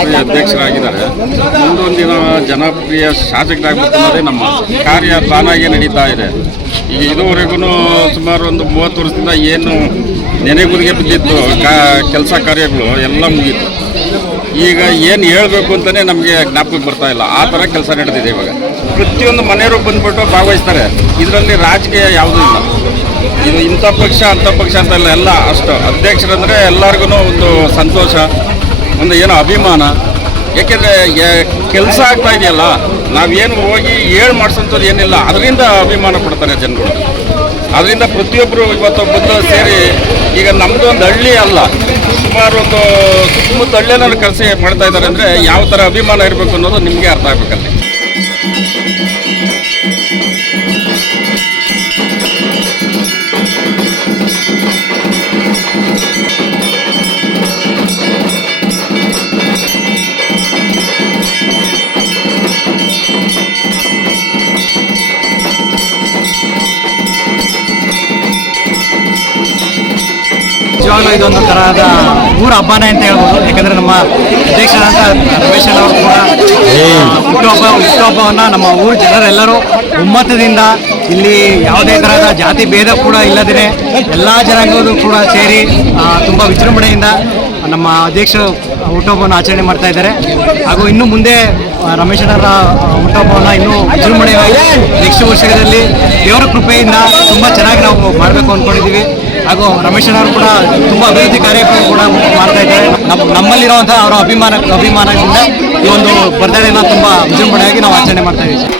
ಜನಪ್ರಿಯ ಅಧ್ಯಕ್ಷರಾಗಿದ್ದಾರೆ. ಮುಂದೊಂದಿನ ಜನಪ್ರಿಯ ಶಾಸಕರಾಗಬೇಕು ಅನ್ನೋದೇ ನಮ್ಮ ಕಾರ್ಯ ತಾನಾಗಿ ನಡೀತಾ ಇದೆ. ಈಗ ಇದುವರೆಗೂ ಸುಮಾರು ಒಂದು 30 ವರ್ಷದಿಂದ ಏನು ನೆನೆಗುದಿಗೆ ಬಿದ್ದಿತ್ತು ಕೆಲಸ ಕಾರ್ಯಗಳು ಎಲ್ಲ ಮುಗೀತು. ಈಗ ಏನು ಹೇಳಬೇಕು ಅಂತಲೇ ನಮಗೆ ಜ್ಞಾಪಕಕ್ಕೆ ಬರ್ತಾ ಇಲ್ಲ. ಆ ಥರ ಕೆಲಸ ನಡೆದಿದೆ. ಇವಾಗ ಪ್ರತಿಯೊಂದು ಮನೆಯವರು ಬಂದುಬಿಟ್ಟು ಭಾಗವಹಿಸ್ತಾರೆ. ಇದರಲ್ಲಿ ರಾಜಕೀಯ ಯಾವುದೂ ಇಲ್ಲ. ಇದು ಇಂಥ ಪಕ್ಷ ಅಂಥ ಪಕ್ಷ ಅಂತ ಇಲ್ಲ. ಎಲ್ಲ ಅಷ್ಟು ಅಧ್ಯಕ್ಷರಂದರೆ ಎಲ್ಲರಿಗೂ ಒಂದು ಸಂತೋಷ, ಒಂದು ಏನೋ ಅಭಿಮಾನ. ಏಕೆಂದರೆ ಕೆಲಸ ಆಗ್ತಾ ಇದೆಯಲ್ಲ, ನಾವೇನು ಹೋಗಿ ಮಾಡಿಸೋಂಥದ್ದು ಏನಿಲ್ಲ, ಅದರಿಂದ ಅಭಿಮಾನ ಪಡ್ತಾರೆ ಜನಗಳು. ಅದರಿಂದ ಪ್ರತಿಯೊಬ್ಬರು ಇವತ್ತು ಬಂದು ಸೇರಿ, ಈಗ ನಮ್ಮದು ಒಂದು ಹಳ್ಳಿ ಅಲ್ಲ, ಸುಮಾರು ಒಂದು ಸುತ್ತಮುತ್ತ ಹಳ್ಳಿಯನ್ನು ಕೆಲಸ ಮಾಡ್ತಾ ಇದ್ದಾರೆ ಅಂದರೆ ಯಾವ ಥರ ಅಭಿಮಾನ ಇರಬೇಕು ಅನ್ನೋದು ನಿಮಗೆ ಅರ್ಥ ಆಗಬೇಕಲ್ಲಿ. ನಿಜವಾಗ್ಲೂ ಇದೊಂದು ತರಹದ ಊರ ಹಬ್ಬನೇ ಅಂತ ಹೇಳ್ಬೋದು. ಯಾಕಂದರೆ ನಮ್ಮ ಅಧ್ಯಕ್ಷರಾದ ರಮೇಶ್ ಅವರು ಕೂಡ ಹುಟ್ಟುಹಬ್ಬವನ್ನು ನಮ್ಮ ಊರ ಜನರೆಲ್ಲರೂ ಒಮ್ಮತದಿಂದ, ಇಲ್ಲಿ ಯಾವುದೇ ತರಹದ ಜಾತಿ ಭೇದ ಕೂಡ ಇಲ್ಲದೇ ಎಲ್ಲ ಜನಾಂಗಗಳು ಕೂಡ ಸೇರಿ ತುಂಬ ವಿಜೃಂಭಣೆಯಿಂದ ನಮ್ಮ ಅಧ್ಯಕ್ಷರು ಹುಟ್ಟುಹಬ್ಬವನ್ನು ಆಚರಣೆ ಮಾಡ್ತಾ ಇದ್ದಾರೆ. ಹಾಗೂ ಇನ್ನು ಮುಂದೆ ರಮೇಶನವರ ಹುಟ್ಟುಹಬ್ಬವನ್ನು ಇನ್ನೂ ವಿಜೃಂಭಣೆಯಾಗಿ ನೆಕ್ಸ್ಟ್ ವರ್ಷದಲ್ಲಿ ದೇವರ ಕೃಪೆಯಿಂದ ತುಂಬ ಚೆನ್ನಾಗಿ ನಾವು ಮಾಡಬೇಕು ಅಂದ್ಕೊಂಡಿದ್ದೀವಿ. ಹಾಗೂ ರಮೇಶನವರು ಕೂಡ ತುಂಬ ಅಭಿವೃದ್ಧಿ ಕಾರ್ಯಕ್ರಮ ಕೂಡ ಮಾಡ್ತಾ ಇದ್ದಾರೆ. ನಮ್ಮಲ್ಲಿರುವಂಥ ಅವರ ಅಭಿಮಾನದಿಂದ ಈ ಒಂದು ಬರ್ತ್ಡೇನ ತುಂಬ ವಿಜೃಂಭಣೆಯಾಗಿ ನಾವು ಆಚರಣೆ ಮಾಡ್ತಾ ಇದ್ದೀವಿ.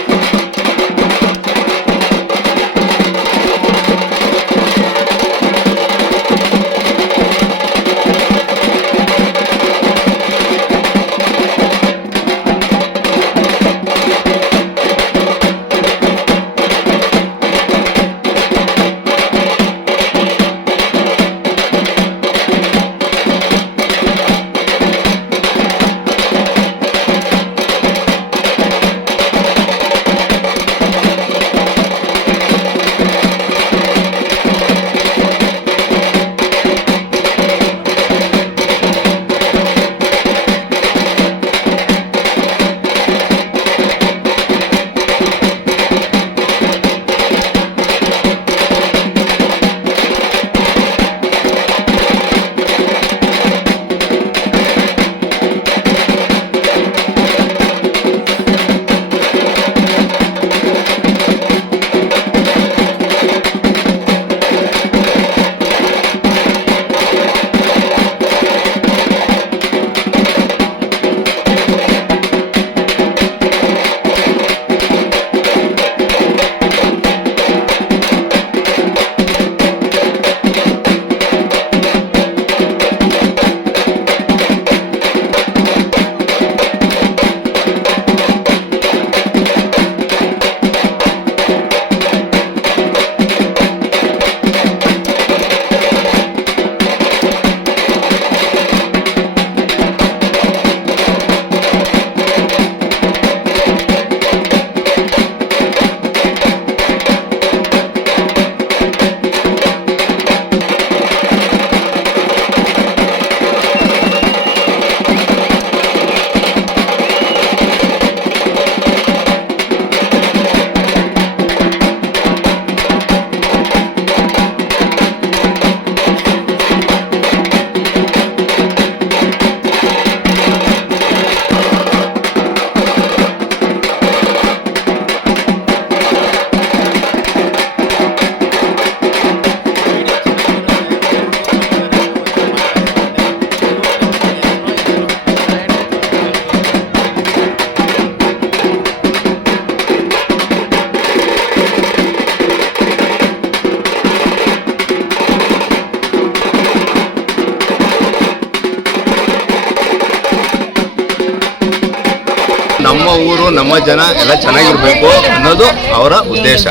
ನಮ್ಮ ಊರು ನಮ್ಮ ಜನ ಎಲ್ಲ ಚೆನ್ನಾಗಿರ್ಬೇಕು ಅನ್ನೋದು ಅವರ ಉದ್ದೇಶ.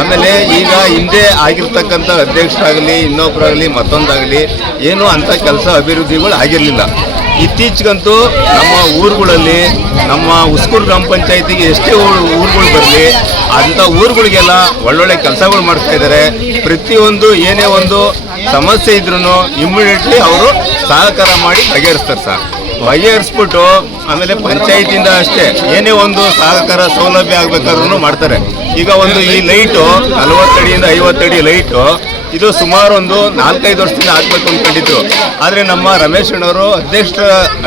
ಆಮೇಲೆ ಈಗ ಹಿಂದೆ ಆಗಿರ್ತಕ್ಕಂಥ ಅಧ್ಯಕ್ಷರಾಗಲಿ ಇನ್ನೊಬ್ಬರಾಗಲಿ ಮತ್ತೊಂದಾಗಲಿ ಏನು ಅಂಥ ಕೆಲಸ ಅಭಿವೃದ್ಧಿಗಳು ಆಗಿರಲಿಲ್ಲ. ಇತ್ತೀಚೆಗಂತೂ ನಮ್ಮ ಊರುಗಳಲ್ಲಿ ನಮ್ಮ ಉಸ್ಕೂರು ಗ್ರಾಮ ಪಂಚಾಯತಿಗೆ ಎಷ್ಟೇ ಊರುಗಳು ಬರಲಿ ಅಂಥ ಊರುಗಳಿಗೆಲ್ಲ ಒಳ್ಳೊಳ್ಳೆ ಕೆಲಸಗಳು ಮಾಡ್ತಾ ಇದ್ದಾರೆ. ಪ್ರತಿಯೊಂದು ಏನೇ ಒಂದು ಸಮಸ್ಯೆ ಇದ್ರೂ ಇಮ್ಮಿಡಿಯೇಟ್ಲಿ ಅವರು ಸಹಕಾರ ಮಾಡಿ ಬಗೆಹರಿಸ್ತಾರೆ ಸರ್. ಬಗೆಹರಿಸ್ಬಿಟ್ಟು ಆಮೇಲೆ ಪಂಚಾಯತಿಂದ ಅಷ್ಟೇ ಏನೇ ಒಂದು ಸಹಕಾರ ಸೌಲಭ್ಯ ಆಗ್ಬೇಕಾದ್ರೂ ಮಾಡ್ತಾರೆ. ಈಗ ಒಂದು ಈ ಲೈಟು 40 ಅಡಿಯಿಂದ 50 ಅಡಿ ಲೈಟು ಇದು ಸುಮಾರು ಒಂದು 4-5 ವರ್ಷದಿಂದ ಹಾಕ್ಬೇಕು ಅಂದ್ಕೊಂಡಿದ್ರು. ಆದರೆ ನಮ್ಮ ರಮೇಶ್ ಅಣ್ಣವರು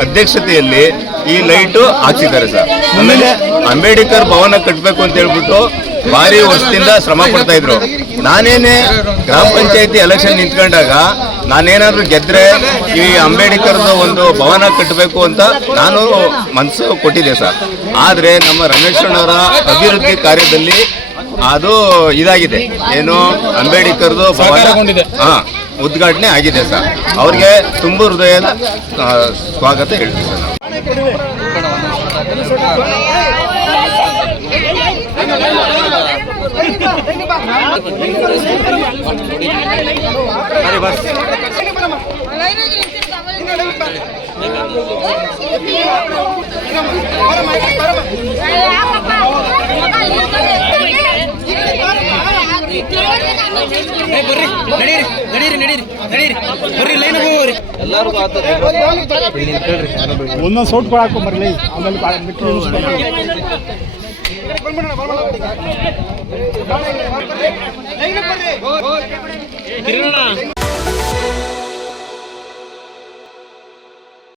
ಅಧ್ಯಕ್ಷತೆಯಲ್ಲಿ ಈ ಲೈಟು ಹಾಕ್ಸಿದ್ದಾರೆ ಸರ್. ಆಮೇಲೆ ಅಂಬೇಡ್ಕರ್ ಭವನ ಕಟ್ಟಬೇಕು ಅಂತ ಹೇಳ್ಬಿಟ್ಟು ಭಾರಿ ವರ್ಷದಿಂದ ಶ್ರಮ ಪಡ್ತಾ ಇದ್ರು. ನಾನೇನೆ ಗ್ರಾಮ ಪಂಚಾಯತಿ ಎಲೆಕ್ಷನ್ ನಿಂತ್ಕೊಂಡಾಗ ನಾನೇನಾದ್ರೂ ಗೆದ್ರೆ ಈ ಅಂಬೇಡ್ಕರ್ದು ಒಂದು ಭವನ ಕಟ್ಟಬೇಕು ಅಂತ ನಾನು ಮನಸ್ಸು ಕೊಟ್ಟಿದ್ದೆ ಸರ್. ಆದರೆ ನಮ್ಮ ರಮೇಶ್ ಅಣ್ಣವರ ಅಭಿವೃದ್ಧಿ ಕಾರ್ಯದಲ್ಲಿ ಅದು ಇದಾಗಿದೆ, ಏನು ಅಂಬೇಡ್ಕರ್ದು ಭವನ ಉದ್ಘಾಟನೆ ಆಗಿದೆ ಸರ್. ಅವ್ರಿಗೆ ತುಂಬ ಹೃದಯದ ಸ್ವಾಗತ ಹೇಳ್ತೀವಿ ಸರ್ ನಾವು. ಒಂದೊಂದು ಸೌಟ್ ಹಾಕೊಂಬರ್ಲಿ ಆಮೇಲೆ